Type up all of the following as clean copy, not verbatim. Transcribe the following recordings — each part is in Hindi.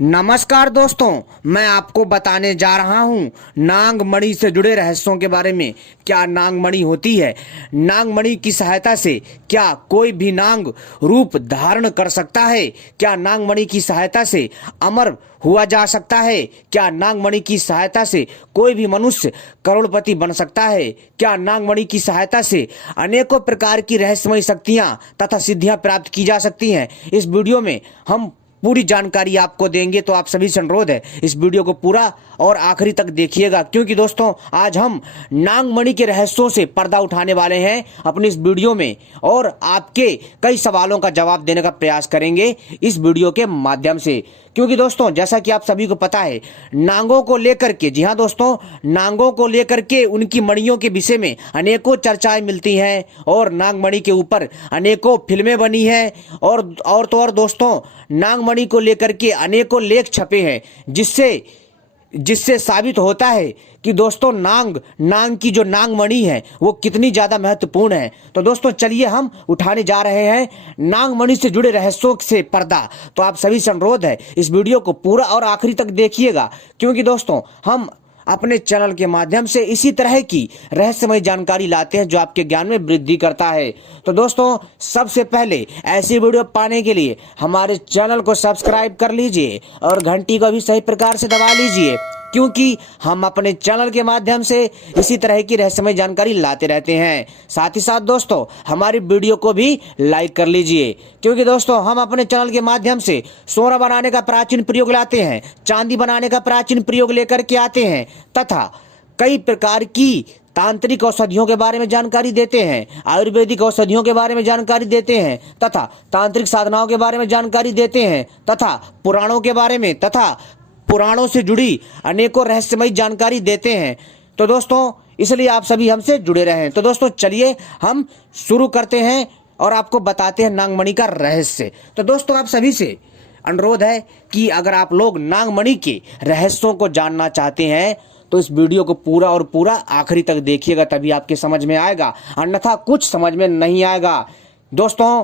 नमस्कार दोस्तों, मैं आपको बताने जा रहा हूं नागमणि से जुड़े रहस्यों के बारे में। क्या नागमणि होती है? नागमणि की सहायता से क्या कोई भी नाग रूप धारण कर सकता है? क्या नागमणि की सहायता से अमर हुआ जा सकता है? क्या नागमणि की सहायता से कोई भी मनुष्य करोड़पति बन सकता है? क्या नागमणि की सहायता से अनेकों प्रकार की रहस्यमयी शक्तियां तथा सिद्धियां प्राप्त की जा सकती हैं? इस वीडियो में हम पूरी जानकारी आपको देंगे, तो आप सभी से अनुरोध है इस वीडियो को पूरा और आखिरी तक देखिएगा, क्योंकि दोस्तों आज हम नागमणि के रहस्यों से पर्दा उठाने वाले हैं अपनी इस वीडियो में, और आपके कई सवालों का जवाब देने का प्रयास करेंगे इस वीडियो के माध्यम से। क्योंकि दोस्तों जैसा कि आप सभी को पता है, नागों को लेकर के, जी हाँ दोस्तों, नागों को लेकर के उनकी मणियों के विषय में अनेकों चर्चाएं मिलती हैं और नागमणि के ऊपर अनेकों फिल्में बनी हैं और तो और दोस्तों नागमणि को लेकर के अनेकों लेख छपे हैं, जिससे साबित होता है कि दोस्तों नाग की जो नागमणि है वो कितनी ज़्यादा महत्वपूर्ण है। तो दोस्तों चलिए हम उठाने जा रहे हैं नागमणि से जुड़े रहस्यों से पर्दा। तो आप सभी से अनुरोध है इस वीडियो को पूरा और आखिरी तक देखिएगा, क्योंकि दोस्तों हम अपने चैनल के माध्यम से इसी तरह की रहस्यमय जानकारी लाते हैं जो आपके ज्ञान में वृद्धि करता है। तो दोस्तों सबसे पहले ऐसी वीडियो पाने के लिए हमारे चैनल को सब्सक्राइब कर लीजिए और घंटी को भी सही प्रकार से दबा लीजिए, क्योंकि हम अपने चैनल के माध्यम से इसी तरह की रहस्यमय जानकारी लाते रहते हैं। साथ ही साथ दोस्तों हमारी वीडियो को भी लाइक कर लीजिए, क्योंकि दोस्तों हम अपने चैनल के माध्यम से सोना बनाने का प्राचीन प्रयोग लाते हैं, चांदी बनाने का प्राचीन प्रयोग लेकर के आते हैं, तथा कई प्रकार की तांत्रिक औषधियों के बारे में जानकारी देते हैं, आयुर्वेदिक औषधियों के बारे में जानकारी देते हैं, तथा तांत्रिक साधनाओं के बारे में जानकारी देते हैं, तथा पुराणों के बारे में तथा पुराणों से जुड़ी अनेकों रहस्यमयी जानकारी देते हैं। तो दोस्तों इसलिए आप सभी हमसे जुड़े रहें। तो दोस्तों चलिए हम शुरू करते हैं और आपको बताते हैं नागमणि का रहस्य। तो दोस्तों आप सभी से अनुरोध है कि अगर आप लोग नागमणि के रहस्यों को जानना चाहते हैं तो इस वीडियो को पूरा और पूरा आखिरी तक देखिएगा, तभी आपके समझ में आएगा, अन्यथा कुछ समझ में नहीं आएगा। दोस्तों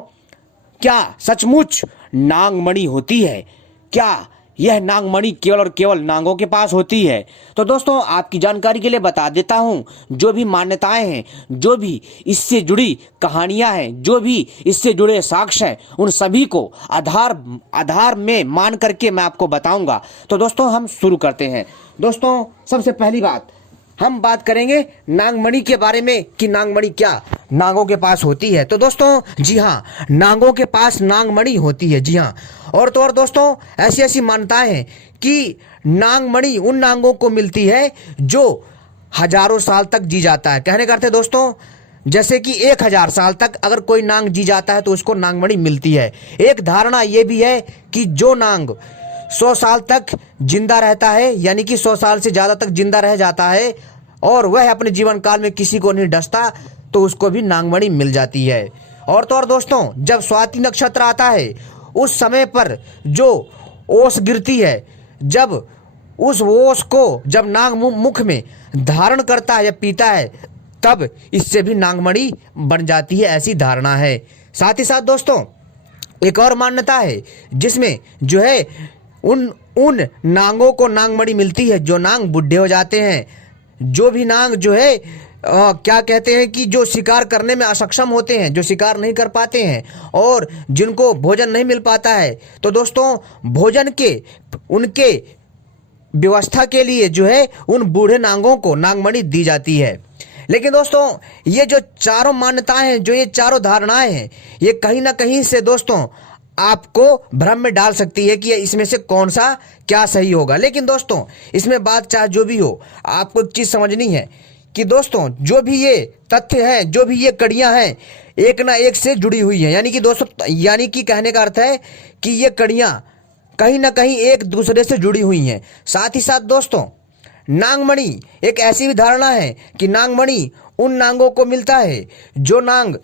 क्या सचमुच नागमणि होती है? क्या यह नागमणि केवल और केवल नागों के पास होती है? तो दोस्तों आपकी जानकारी के लिए बता देता हूं, जो भी मान्यताएं हैं, जो भी इससे जुड़ी कहानियां हैं, जो भी इससे जुड़े साक्ष्य हैं, उन सभी को आधार में मान करके मैं आपको बताऊंगा। तो दोस्तों हम शुरू करते हैं। दोस्तों सबसे पहली बात हम बात करेंगे नागमणि के बारे में कि नागमणि क्या नागों के पास होती है। तो दोस्तों जी हाँ, नागों के पास नागमणि होती है, जी हाँ। और तो और दोस्तों ऐसी मान्यताएं हैं कि नागमणि उन नागों को मिलती है जो हजारों साल तक जी जाता है। कहने का अर्थ है दोस्तों, जैसे कि 1000 साल तक अगर कोई नाग जी जाता है तो उसको नागमणि मिलती है। एक धारणा यह भी है कि जो नाग 100 साल तक जिंदा रहता है, यानी कि 100 साल से ज्यादा तक जिंदा रह जाता है और वह अपने जीवन काल में किसी को नहीं डसता, तो उसको भी नागमणि मिल जाती है। और तो और दोस्तों जब स्वाति नक्षत्र आता है उस समय पर जो ओस गिरती है, जब उस ओस को जब नाग मुख में धारण करता है या पीता है, तब इससे भी नागमणि बन जाती है, ऐसी धारणा है। साथ ही साथ दोस्तों एक और मान्यता है जिसमें जो है उन नागों को नागमणि मिलती है जो नाग बूढ़े हो जाते हैं, जो भी नाग जो है क्या कहते हैं कि जो शिकार करने में असक्षम होते हैं, जो शिकार नहीं कर पाते हैं और जिनको भोजन नहीं मिल पाता है। तो दोस्तों भोजन के उनके व्यवस्था के लिए जो है उन बूढ़े नागों को नागमणि दी जाती है। लेकिन दोस्तों ये जो चारों मान्यताएं हैं, जो ये चारों धारणाएं हैं, ये कहीं ना कहीं से दोस्तों आपको भ्रम में डाल सकती है कि इसमें से कौन सा क्या सही होगा। लेकिन दोस्तों इसमें बात चाहे जो भी हो, आपको एक चीज समझनी है कि दोस्तों जो भी ये तथ्य हैं, जो भी ये कड़ियां हैं, एक ना एक से जुड़ी हुई हैं। यानी कि दोस्तों, यानी कि कहने का अर्थ है कि ये कड़ियां कहीं ना कहीं एक दूसरे से जुड़ी हुई हैं। साथ ही साथ दोस्तों नागमणि एक ऐसी भी धारणा है कि नागमणि उन नागों को मिलता है जो नाग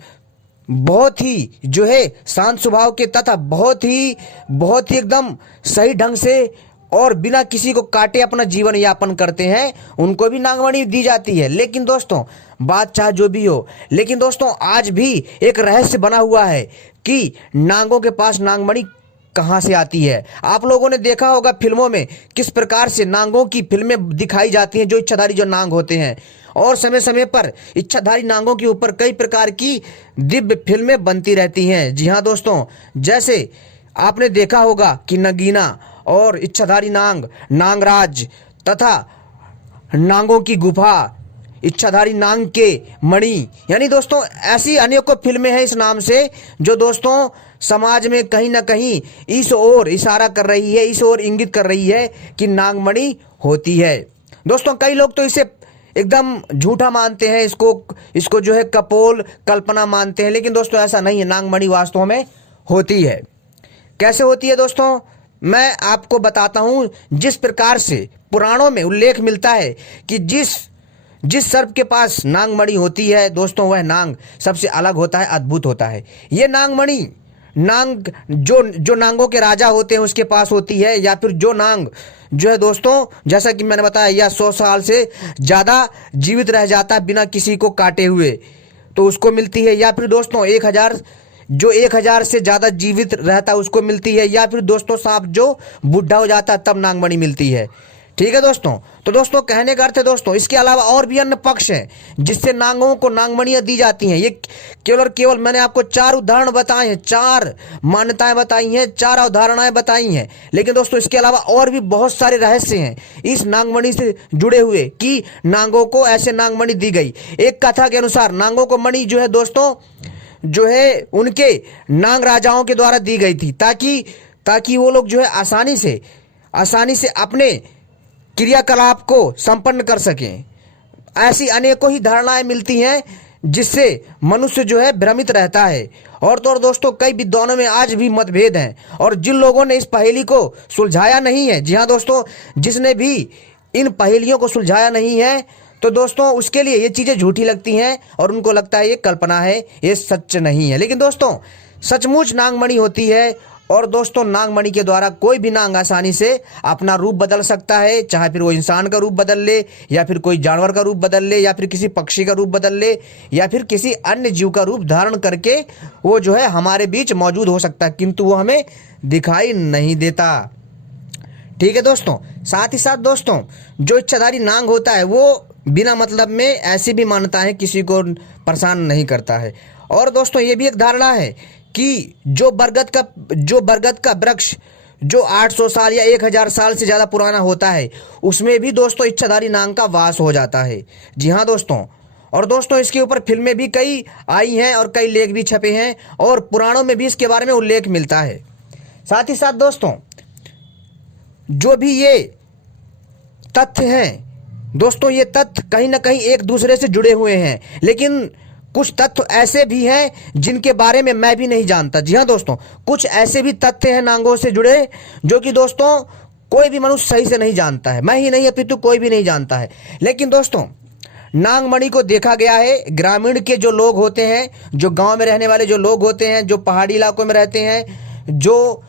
बहुत ही जो है शांत स्वभाव के तथा बहुत ही एकदम सही ढंग से और बिना किसी को काटे अपना जीवन यापन करते हैं, उनको भी नागमणि दी जाती है। लेकिन दोस्तों बात चाहे जो भी हो, लेकिन दोस्तों आज भी एक रहस्य बना हुआ है कि नागों के पास नागमणि कहाँ से आती है। आप लोगों ने देखा होगा फिल्मों में किस प्रकार से नांगों की फिल्में दिखाई जाती हैं, जो इच्छाधारी जो नांग होते हैं, और समय समय पर इच्छाधारी नांगों के ऊपर कई प्रकार की दिव्य फिल्में बनती रहती हैं। जी हाँ दोस्तों, जैसे आपने देखा होगा कि नगीना और इच्छाधारी नांग, नांगराज तथा नांगों की गुफा, इच्छाधारी नांग के मणि, यानी दोस्तों ऐसी अनेकों फिल्में हैं इस नाम से, जो दोस्तों समाज में कहीं ना कहीं इस ओर इशारा कर रही है, इस ओर इंगित कर रही है कि नागमणि होती है। दोस्तों कई लोग तो इसे एकदम झूठा मानते हैं, इसको जो है कपोल कल्पना मानते हैं, लेकिन दोस्तों ऐसा नहीं है। नागमणि वास्तव में होती है। कैसे होती है दोस्तों, मैं आपको बताता हूं। जिस प्रकार से पुराणों में उल्लेख मिलता है कि जिस सर्प के पास नागमणि होती है दोस्तों, वह नांग सबसे अलग होता है, अद्भुत होता है। ये नागमणि नांग जो नांगों के राजा होते हैं उसके पास होती है, या फिर जो नांग जो है दोस्तों, जैसा कि मैंने बताया, या 100 साल से ज़्यादा जीवित रह जाता है बिना किसी को काटे हुए, तो उसको मिलती है। या फिर दोस्तों 1000 से ज़्यादा जीवित रहता है उसको मिलती है। या फिर दोस्तों सांप जो बूढ़ा हो जाता है तब नागमणि मिलती है। ठीक है दोस्तों, तो दोस्तों कहने का अर्थ है दोस्तों, इसके अलावा और भी अन्य पक्ष हैं जिससे नांगों को नागमणियां दी जाती हैं। ये केवल मैंने आपको 4 उदाहरण बताए हैं, 4 मान्यताएं बताई हैं, 4 अवधारणाएं बताई हैं, लेकिन दोस्तों इसके अलावा और भी बहुत सारे रहस्य हैं इस नागमणि से जुड़े हुए कि नांगों को ऐसे नागमणि दी गई। एक कथा के अनुसार नांगों को मणि जो है दोस्तों, जो है उनके नांग राजाओं के द्वारा दी गई थी, ताकि वो लोग जो है आसानी से अपने क्रियाकलाप को संपन्न कर सकें। ऐसी अनेकों ही धारणाएं मिलती हैं जिससे मनुष्य जो है भ्रमित रहता है। और तो और दोस्तों कई विद्वानों में आज भी मतभेद हैं, और जिन लोगों ने इस पहेली को सुलझाया नहीं है, जी हाँ दोस्तों, जिसने भी इन पहेलियों को सुलझाया नहीं है, तो दोस्तों उसके लिए ये चीज़ें झूठी लगती हैं और उनको लगता है ये कल्पना है, ये सच नहीं है। लेकिन दोस्तों सचमुच नागमणि होती है, और दोस्तों नागमणि के द्वारा कोई भी नांग आसानी से अपना रूप बदल सकता है, चाहे फिर वो इंसान का रूप बदल ले, या फिर कोई जानवर का रूप बदल ले, या फिर किसी पक्षी का रूप बदल ले, या फिर किसी अन्य जीव का रूप धारण करके वो जो है हमारे बीच मौजूद हो सकता है, किंतु वो हमें दिखाई नहीं देता। ठीक है दोस्तों, साथ ही साथ दोस्तों जो इच्छाधारी नांग होता है वो बिना मतलब में ऐसी भी मान्यताएं किसी को परेशान नहीं करता है। और दोस्तों ये भी एक धारणा है कि जो बरगद का वृक्ष जो 800 साल या 1000 साल से ज़्यादा पुराना होता है, उसमें भी दोस्तों इच्छाधारी नांग का वास हो जाता है। जी हाँ दोस्तों, और दोस्तों इसके ऊपर फिल्में भी कई आई हैं और कई लेख भी छपे हैं, और पुराणों में भी इसके बारे में उल्लेख मिलता है। साथ ही साथ दोस्तों जो भी ये तथ्य हैं दोस्तों, ये तथ्य कहीं ना कहीं एक दूसरे से जुड़े हुए हैं, लेकिन कुछ तथ्य ऐसे भी हैं जिनके बारे में मैं भी नहीं जानता। जी हाँ दोस्तों, कुछ ऐसे भी तथ्य हैं नांगों से जुड़े जो कि दोस्तों कोई भी मनुष्य सही से नहीं जानता है, मैं ही नहीं अपितु कोई भी नहीं जानता है। लेकिन दोस्तों नागमणि को देखा गया है, ग्रामीण के जो लोग होते हैं, जो गांव में रहने वाले जो लोग होते हैं, जो पहाड़ी इलाकों में रहते हैं, जो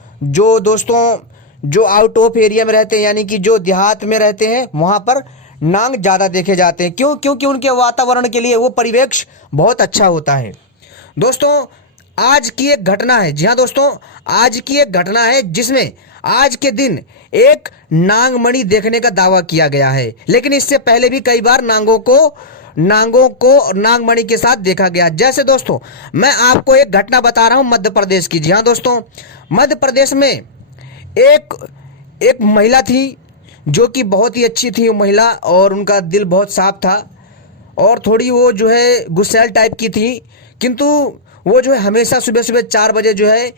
दोस्तों जो आउट ऑफ एरिया में रहते हैं, यानी कि जो देहात में रहते हैं, वहाँ पर नांग ज़्यादा देखे जाते हैं। क्यों? क्योंकि उनके वातावरण के लिए वो परिवेश बहुत अच्छा होता है। दोस्तों आज की एक घटना है, जी हाँ दोस्तों, आज की एक घटना है जिसमें आज के दिन एक नागमणि देखने का दावा किया गया है, लेकिन इससे पहले भी कई बार नांगों को नागमणि के साथ देखा गया। जैसे दोस्तों मैं आपको एक घटना बता रहा हूं मध्य प्रदेश की। जी हाँ दोस्तों, मध्य प्रदेश में एक महिला थी जो कि बहुत ही अच्छी थी वो महिला, और उनका दिल बहुत साफ था, और थोड़ी वो जो है गुस्सैल टाइप की थी, किंतु वो जो है हमेशा सुबह सुबह 4 बजे जो है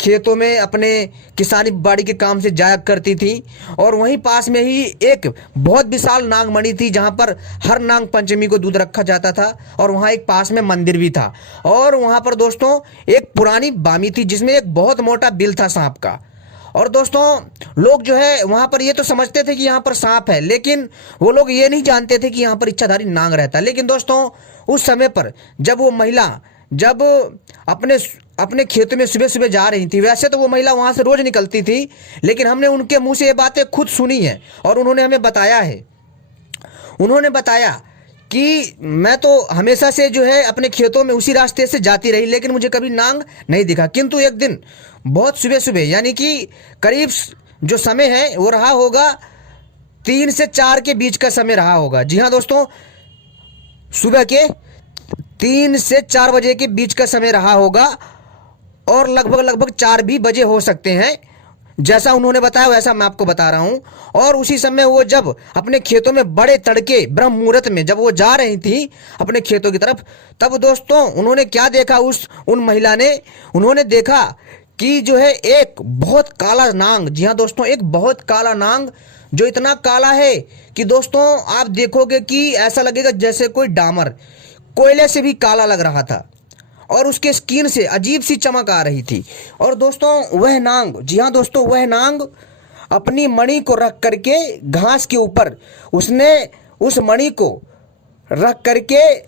खेतों में अपने किसानी बाड़ी के काम से जाया करती थी। और वहीं पास में ही एक बहुत विशाल नागमणि थी जहां पर हर नाग पंचमी को दूध रखा जाता था, और वहां एक पास में मंदिर भी था। और वहां पर दोस्तों एक पुरानी बामी थी जिसमें एक बहुत मोटा बिल था सांप का। और दोस्तों लोग जो है वहां पर ये तो समझते थे कि यहाँ पर सांप है, लेकिन वो लोग ये नहीं जानते थे कि यहाँ पर इच्छाधारी नाग रहता है। लेकिन दोस्तों उस समय पर जब वो महिला अपने खेतों में सुबह सुबह जा रही थी, वैसे तो वो महिला वहां से रोज निकलती थी, लेकिन हमने उनके मुंह से ये बातें खुद सुनी है, और उन्होंने हमें बताया है। उन्होंने बताया कि मैं तो हमेशा से जो है अपने खेतों में उसी रास्ते से जाती रही, लेकिन मुझे कभी नांग नहीं दिखा, किंतु एक दिन बहुत सुबह सुबह, यानी कि करीब जो समय है वो रहा होगा 3 से 4 के बीच का समय रहा होगा। जी हाँ दोस्तों, सुबह के 3 से 4 बजे के बीच का समय रहा होगा और लगभग लगभग 4 भी बजे हो सकते हैं। जैसा उन्होंने बताया वैसा मैं आपको बता रहा हूं। और उसी समय वो जब अपने खेतों में बड़े तड़के ब्रह्म मुहूर्त में जब वो जा रही थी अपने खेतों की तरफ, तब दोस्तों उन्होंने क्या देखा, उन महिला ने उन्होंने देखा कि जो है एक बहुत काला नांग, जी हाँ दोस्तों, एक बहुत काला नांग, जो इतना काला है कि दोस्तों आप देखोगे कि ऐसा लगेगा जैसे कोई डामर, कोयले से भी काला लग रहा था और उसके स्किन से अजीब सी चमक आ रही थी। और दोस्तों वह नांग, जी हाँ दोस्तों, वह नांग अपनी मणि को रख करके घास के ऊपर, उसने उस मणि को रख करके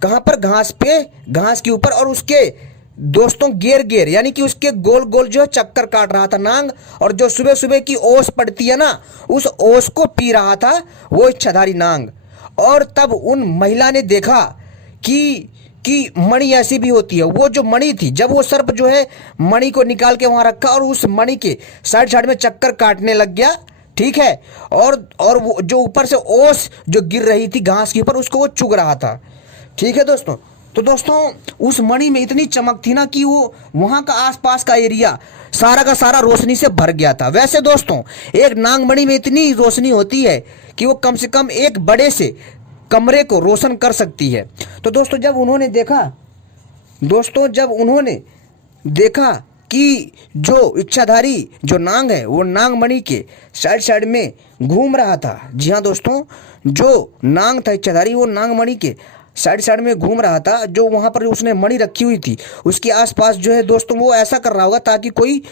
कहाँ पर, घास पे, घास के ऊपर, और उसके दोस्तों गेर गेर यानी कि उसके गोल गोल जो है चक्कर काट रहा था नांग। और जो सुबह सुबह की ओस पड़ती है ना, उस ओस को पी रहा था वो इच्छाधारी नांग। और तब उन महिला ने देखा कि मणि ऐसी भी होती है। वो जो मणि थी, जब वो सर्प जो है मणि को निकाल के वहां रखा और उस मणि के साइड साइड में चक्कर काटने लग गया, ठीक है, और वो जो ऊपर से ओस जो गिर रही थी घास के ऊपर, उसको वो चुग रहा था, ठीक है दोस्तों। तो दोस्तों उस मणि में इतनी चमक थी ना कि वो वहां का आसपास का एरिया सारा का सारा रोशनी से भर गया था। वैसे दोस्तों एक नांग मणि में इतनी रोशनी होती है कि वो कम से कम एक बड़े से कमरे को रोशन कर सकती है। तो दोस्तों जब उन्होंने देखा कि जो इच्छाधारी जो नांग है वो नांग मणि के साइड साइड में घूम रहा था। जी हाँ दोस्तों, जो नांग था इच्छाधारी वो नांग मणि के साइड साइड में घूम रहा था। जो वहां पर उसने मणि रखी हुई थी उसके आसपास जो है दोस्तों वो ऐसा कर रहा होगा ताकि कोई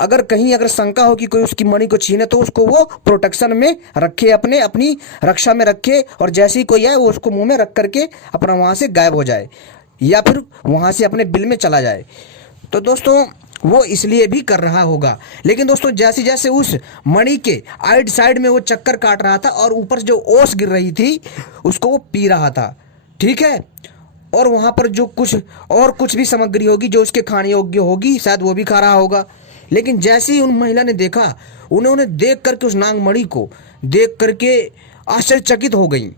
अगर शंका हो कि कोई उसकी मणि को छीने तो उसको वो प्रोटेक्शन में रखे, अपनी रक्षा में रखे, और जैसे ही कोई आए वो उसको मुंह में रख करके अपना वहां से गायब हो जाए या फिर वहां से अपने बिल में चला जाए। तो दोस्तों वो इसलिए भी कर रहा होगा। लेकिन दोस्तों जैसे जैसे उस मणि के आइड साइड में वो चक्कर काट रहा था और ऊपर से जो ओस गिर रही थी उसको वो पी रहा था, ठीक है, और वहां पर जो कुछ भी सामग्री होगी जो उसके खाने योग्य होगी शायद वो भी खा रहा होगा। लेकिन जैसे ही उन महिला ने देखा, उन्होंने देख करके उस नांग मणि को देख करके आश्चर्यचकित हो गई।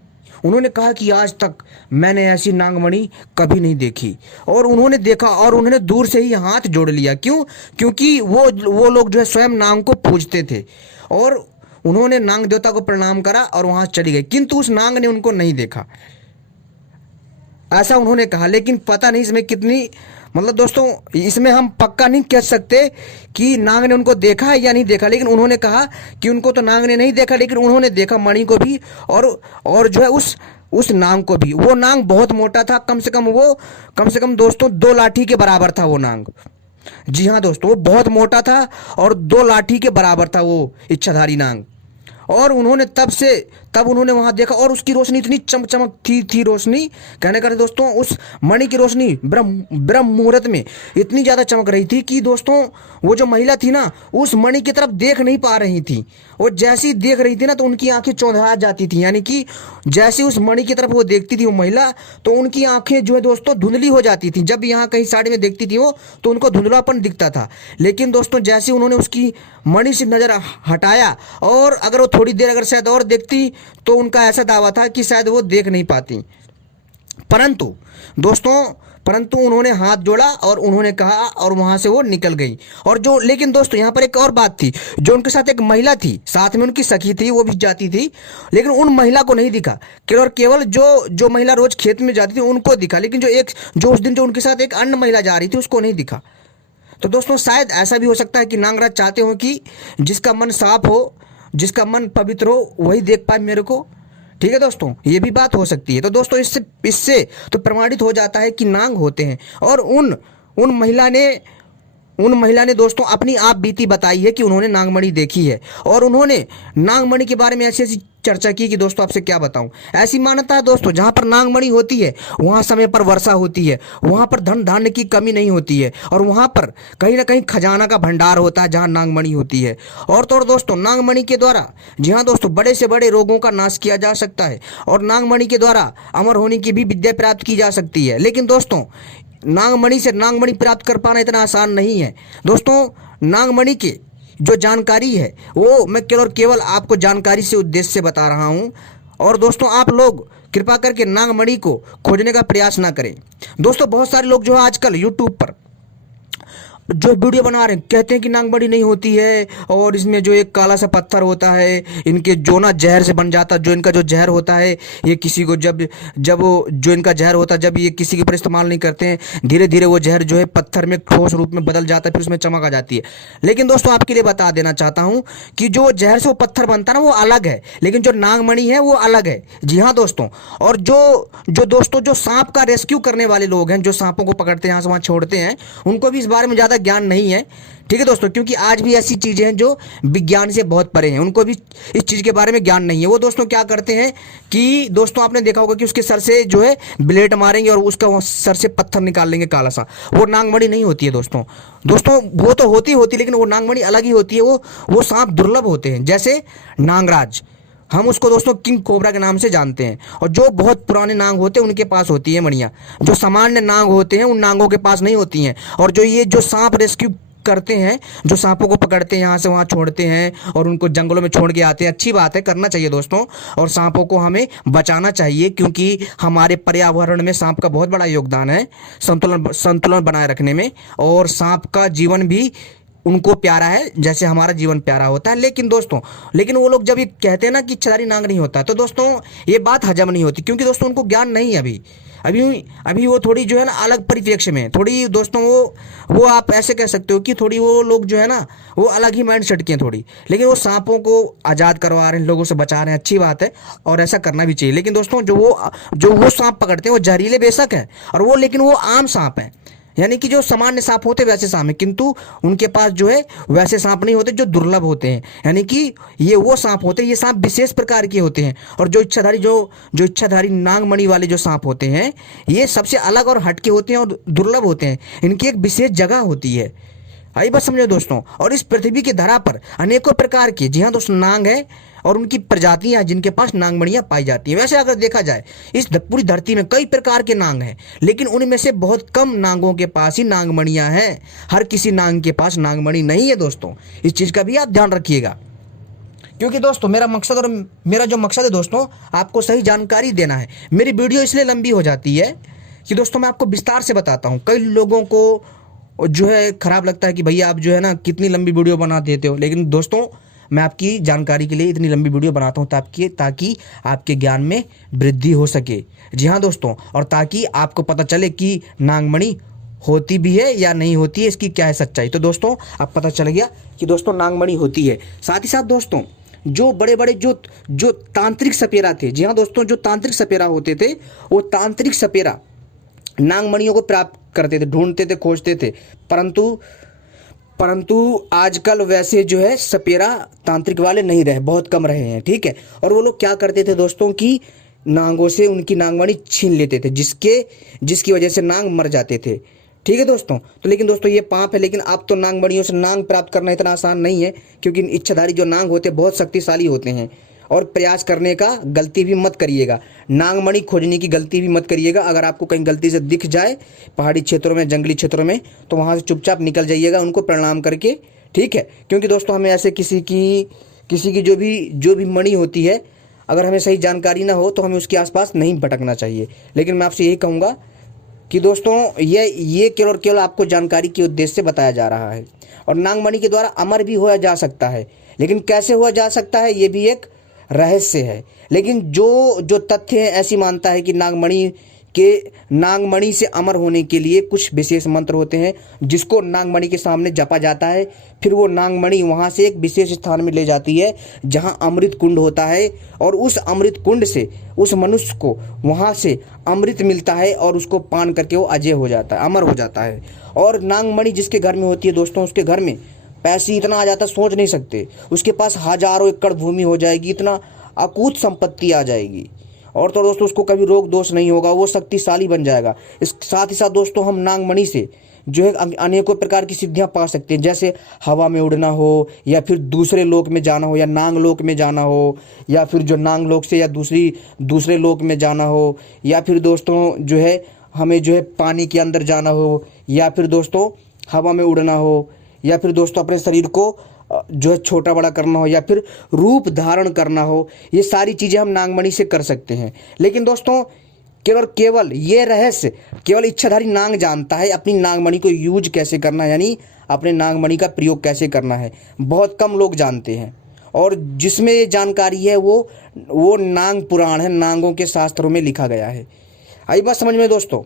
उन्होंने कहा कि आज तक मैंने ऐसी नांग मणि कभी नहीं देखी। और उन्होंने देखा और उन्होंने दूर से ही हाथ जोड़ लिया। क्यों? क्योंकि वो लोग जो है स्वयं नांग को पूजते थे और उन्होंने नांग देवता को प्रणाम करा और वहां चली गई, किंतु उस नांग ने उनको नहीं देखा, ऐसा उन्होंने कहा। लेकिन पता नहीं इसमें कितनी, मतलब दोस्तों इसमें हम पक्का नहीं कह सकते कि नांग ने उनको देखा है या नहीं देखा। लेकिन उन्होंने कहा कि उनको तो नांग ने नहीं देखा, लेकिन उन्होंने देखा मणि को भी और जो है उस नांग को भी। वो नांग बहुत मोटा था, कम से कम दोस्तों 2 लाठी के बराबर था वो नांग। जी हाँ दोस्तों, वो बहुत मोटा था और 2 लाठी के बराबर था वो इच्छाधारी नांग। और उन्होंने तब उन्होंने वहां देखा और उसकी रोशनी इतनी चमक थी रोशनी, कहने का दोस्तों उस मणि की रोशनी ब्रह्म मुहूर्त में इतनी ज्यादा चमक रही थी कि दोस्तों वो जो महिला थी ना उस मणि की तरफ देख नहीं पा रही थी। वो जैसी देख रही थी ना तो उनकी आंखें चौंधा जाती थी, यानी कि जैसे उस मणि की तरफ वो देखती थी वो महिला तो उनकी आंखें जो है दोस्तों धुंधली हो जाती थी। जब यहाँ कहीं साइड में देखती थी वो तो उनको धुंधलापन दिखता था। लेकिन दोस्तों जैसे उन्होंने उसकी मणि से नजर हटाया और अगर वो थोड़ी देर अगर शायद और देखती तो उनका ऐसा दावा था कि शायद वो देख नहीं पाती। परंतु उन्होंने हाथ जोड़ा और उन्होंने कहा और वहां से वो निकल गई। लेकिन दोस्तों यहाँ पर एक और बात थी, जो उनके साथ एक महिला थी, साथ में उनकी सखी थी, वो भी जाती थी, लेकिन उन महिला को नहीं दिखा। केवल जो महिला रोज खेत में जाती थी उनको दिखा, लेकिन जो उस दिन जो उनके साथ एक अन्य महिला जा रही थी उसको नहीं दिखा। तो दोस्तों शायद ऐसा भी हो सकता है कि नागराज चाहते हो कि जिसका मन साफ हो, जिसका मन पवित्र हो, वही देख पाए मेरे को। ठीक है दोस्तों, ये भी बात हो सकती है। तो दोस्तों इससे तो प्रमाणित हो जाता है कि नांग होते हैं। और उन महिला ने दोस्तों अपनी आप बीती बताई है कि उन्होंने नागमणि देखी है और उन्होंने नागमणि के बारे में ऐसी चर्चा की कि दोस्तों आपसे क्या बताऊं। ऐसी मान्यता है दोस्तों, जहां पर नागमणि होती है वहां समय पर वर्षा होती है, वहां पर धन धान्य की कमी नहीं होती है और वहां पर कहीं ना कहीं खजाना का भंडार होता है जहां नागमणि होती है। और तो दोस्तों नागमणि के द्वारा, जी हाँ दोस्तों, बड़े से बड़े रोगों का नाश किया जा सकता है और नागमणि के द्वारा अमर होने की भी विद्या प्राप्त की जा सकती है। लेकिन दोस्तों नागमणि से नागमणि प्राप्त कर पाना इतना आसान नहीं है दोस्तों। नागमणि की जो जानकारी है वो मैं केवल और केवल आपको जानकारी से उद्देश्य से बता रहा हूँ। और दोस्तों आप लोग कृपा करके नागमणि को खोजने का प्रयास ना करें। दोस्तों बहुत सारे लोग जो है आजकल यूट्यूब पर जो वीडियो बना रहे हैं कहते हैं कि नागमणि नहीं होती है और इसमें जो एक काला सा पत्थर होता है इनके जो ना जहर से बन जाता है। जो इनका जो जहर होता है ये किसी को जब जब वो जो इनका जहर होता है जब ये किसी के ऊपर इस्तेमाल नहीं करते हैं धीरे धीरे वो जहर जो है पत्थर में ठोस रूप में बदल जाता है, फिर उसमें चमक आ जाती है। लेकिन दोस्तों आपके लिए बता देना चाहता हूँ कि जो जहर से वो पत्थर बनता है ना वो अलग है, लेकिन जो नागमणि है वो अलग है। जी हाँ दोस्तों। और जो जो दोस्तों जो सांप का रेस्क्यू करने वाले लोग हैं, जो सांपों को पकड़ते हैं यहाँ से वहाँ छोड़ते हैं, उनको भी इस बारे में ज़्यादा ज्ञान नहीं है। ठीक है दोस्तों, क्योंकि आज भी ऐसी चीजें हैं जो विज्ञान से बहुत परे हैं, उनको भी इस चीज के बारे में ज्ञान नहीं है। वो दोस्तों क्या करते हैं कि दोस्तों आपने देखा होगा कि उसके सर से जो है ब्लेड मारेंगे और उसका सर से पत्थर निकाल लेंगे काला सा। वो नागमणि नहीं होती है दोस्तों। दोस्तों वो तो होती लेकिन वो नागमणि अलग ही होती है। वो सांप दुर्लभ होते हैं, जैसे नागराज, हम उसको दोस्तों किंग कोबरा के नाम से जानते हैं। और जो बहुत पुराने नाग होते हैं उनके पास होती है मणियां। जो सामान्य नाग होते हैं उन नागों के पास नहीं होती हैं। और जो ये जो सांप रेस्क्यू करते हैं, जो सांपों को पकड़ते हैं यहाँ से वहाँ छोड़ते हैं और उनको जंगलों में छोड़ के आते हैं, अच्छी बात है, करना चाहिए दोस्तों। और सांपों को हमें बचाना चाहिए क्योंकि हमारे पर्यावरण में सांप का बहुत बड़ा योगदान है संतुलन बनाए रखने में। और सांप का जीवन भी उनको प्यारा है जैसे हमारा जीवन प्यारा होता है। लेकिन दोस्तों वो लोग जब ये कहते हैं ना कि इच्छाधारी नाग नहीं होता, तो दोस्तों ये बात हजम नहीं होती, क्योंकि दोस्तों उनको ज्ञान नहीं है अभी वो थोड़ी जो है ना अलग परिप्रेक्ष्य में थोड़ी दोस्तों वो आप ऐसे कह सकते हो कि थोड़ी वो लोग जो है ना वो अलग ही माइंड सेट के हैं थोड़ी। लेकिन वो सांपों को आज़ाद करवा रहे हैं, लोगों से बचा रहे हैं, अच्छी बात है और ऐसा करना भी चाहिए। लेकिन दोस्तों जो वो सांप पकड़ते हैं वो जहरीले बेशक है और वो लेकिन वो आम सांप है, यानी कि जो सामान्य सांप होते वैसे सांप है, किंतु उनके पास जो है वैसे सांप नहीं होते जो दुर्लभ होते हैं। यानी कि ये वो सांप होते हैं, ये सांप विशेष प्रकार के होते हैं। और जो इच्छाधारी नागमणि वाले जो सांप होते हैं ये सबसे अलग और हटके होते हैं और दुर्लभ होते हैं। इनकी एक विशेष जगह होती है, आई बात समझो दोस्तों। और इस पृथ्वी की धरा पर अनेकों प्रकार के, जी हाँ दोस्तों, नाग है और उनकी प्रजातियां हैं जिनके पास नागमणियां पाई जाती हैं। वैसे अगर देखा जाए इस पूरी धरती में कई प्रकार के नाग हैं, लेकिन उनमें से बहुत कम नागों के पास ही नागमणियां हैं। हर किसी नाग के पास नागमणि नहीं है दोस्तों, इस चीज का भी आप ध्यान रखिएगा। क्योंकि दोस्तों मेरा जो मकसद है दोस्तों आपको सही जानकारी देना है। मेरी वीडियो इसलिए लंबी हो जाती है कि दोस्तों मैं आपको विस्तार से बताता हूँ। कई लोगों को जो है खराब लगता है कि भैया आप जो है ना कितनी लंबी वीडियो बना देते हो, लेकिन दोस्तों मैं आपकी जानकारी के लिए इतनी लंबी वीडियो बनाता हूँ ताकि आपके ज्ञान में वृद्धि हो सके। जी हाँ दोस्तों, और ताकि आपको पता चले कि नागमणि होती भी है या नहीं होती है, इसकी क्या है सच्चाई। तो दोस्तों अब पता चल गया कि दोस्तों नागमणि होती है। साथ ही साथ दोस्तों जो बड़े बड़े जो तांत्रिक सपेरा थे, जी हाँ दोस्तों, जो तांत्रिक सपेरा होते थे वो तांत्रिक सपेरा नागमणियों को प्राप्त करते थे, ढूंढते थे, खोजते थे। परंतु आजकल वैसे जो है सपेरा तांत्रिक वाले नहीं रहे, बहुत कम रहे हैं। ठीक है। और वो लोग क्या करते थे दोस्तों कि नागों से उनकी नागमणि छीन लेते थे, जिसकी वजह से नाग मर जाते थे। ठीक है दोस्तों। तो लेकिन दोस्तों ये पाप है, लेकिन अब तो नागमणियों से नाग प्राप्त करना इतना आसान नहीं है, क्योंकि इच्छाधारी जो नाग होते हैं बहुत शक्तिशाली होते हैं। और प्रयास करने का गलती भी मत करिएगा, नागमणि खोजने की गलती भी मत करिएगा। अगर आपको कहीं गलती से दिख जाए पहाड़ी क्षेत्रों में, जंगली क्षेत्रों में, तो वहाँ से चुपचाप निकल जाइएगा उनको प्रणाम करके। ठीक है। क्योंकि दोस्तों हमें ऐसे किसी की जो भी मणि होती है, अगर हमें सही जानकारी ना हो तो हमें उसके आसपास नहीं भटकना चाहिए। लेकिन मैं आपसे यही कहूँगा कि दोस्तों ये केवल आपको जानकारी के उद्देश्य से बताया जा रहा है। और नागमणि के द्वारा अमर भी हुआ जा सकता है, लेकिन कैसे हुआ जा सकता है ये भी एक रहस्य है। लेकिन जो तथ्य है ऐसी मानता है कि नागमणि से अमर होने के लिए कुछ विशेष मंत्र होते हैं जिसको नागमणि के सामने जपा जाता है। फिर वो नागमणि वहाँ से एक विशेष स्थान में ले जाती है जहाँ अमृत कुंड होता है, और उस अमृत कुंड से उस मनुष्य को वहाँ से अमृत मिलता है और उसको पान करके वो अजय हो जाता है, अमर हो जाता है। और नागमणि जिसके घर में होती है दोस्तों, उसके घर में पैसे इतना आ जाता सोच नहीं सकते। उसके पास हजारों एकड़ भूमि हो जाएगी, इतना अकूत संपत्ति आ जाएगी। और तो दोस्तों उसको कभी रोग दोष नहीं होगा, वो शक्तिशाली बन जाएगा। इस साथ ही साथ दोस्तों हम नागमणि से जो है अनेकों प्रकार की सिद्धियां पा सकते हैं, जैसे हवा में उड़ना हो, या फिर दूसरे लोक में जाना हो, या नाग लोक में जाना हो, या फिर जो नाग लोक से या दूसरे लोक में जाना हो, या फिर दोस्तों जो है हमें जो है पानी के अंदर जाना हो, या फिर दोस्तों हवा में उड़ना हो, या फिर दोस्तों अपने शरीर को जो है छोटा बड़ा करना हो, या फिर रूप धारण करना हो, ये सारी चीज़ें हम नागमणि से कर सकते हैं। लेकिन दोस्तों केवल ये रहस्य केवल इच्छाधारी नाग जानता है, अपनी नागमणि को यूज कैसे करना है, यानी अपने नागमणि का प्रयोग कैसे करना है, बहुत कम लोग जानते हैं। और जिसमें ये जानकारी है वो नाग पुराण है, नागों के शास्त्रों में लिखा गया है। आई बात समझ में दोस्तों?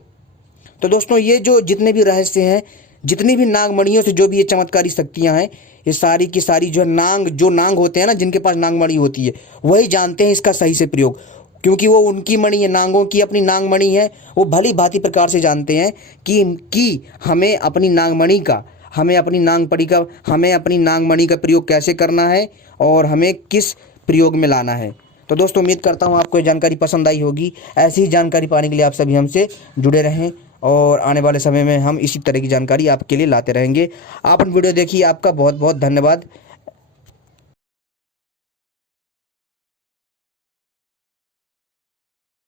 तो दोस्तों ये जो जितने भी रहस्य हैं, जितनी भी नागमणियों से जो भी ये चमत्कारी शक्तियां हैं, ये सारी की सारी जो नाग होते हैं ना, जिनके पास नागमणि होती है, वही जानते हैं इसका सही से प्रयोग, क्योंकि वो उनकी मणि है, नागों की अपनी नागमणि है। वो भली भांति प्रकार से जानते हैं कि हमें अपनी नागमणि का, हमें अपनी नागमणि का प्रयोग कैसे करना है और हमें किस प्रयोग में लाना है। तो दोस्तों उम्मीद करता हूँ आपको ये जानकारी पसंद आई होगी। ऐसी ही जानकारी पाने के लिए आप सभी हमसे जुड़े रहें, और आने वाले समय में हम इसी तरह की जानकारी आपके लिए लाते रहेंगे। आपने वीडियो देखी, आपका बहुत बहुत धन्यवाद।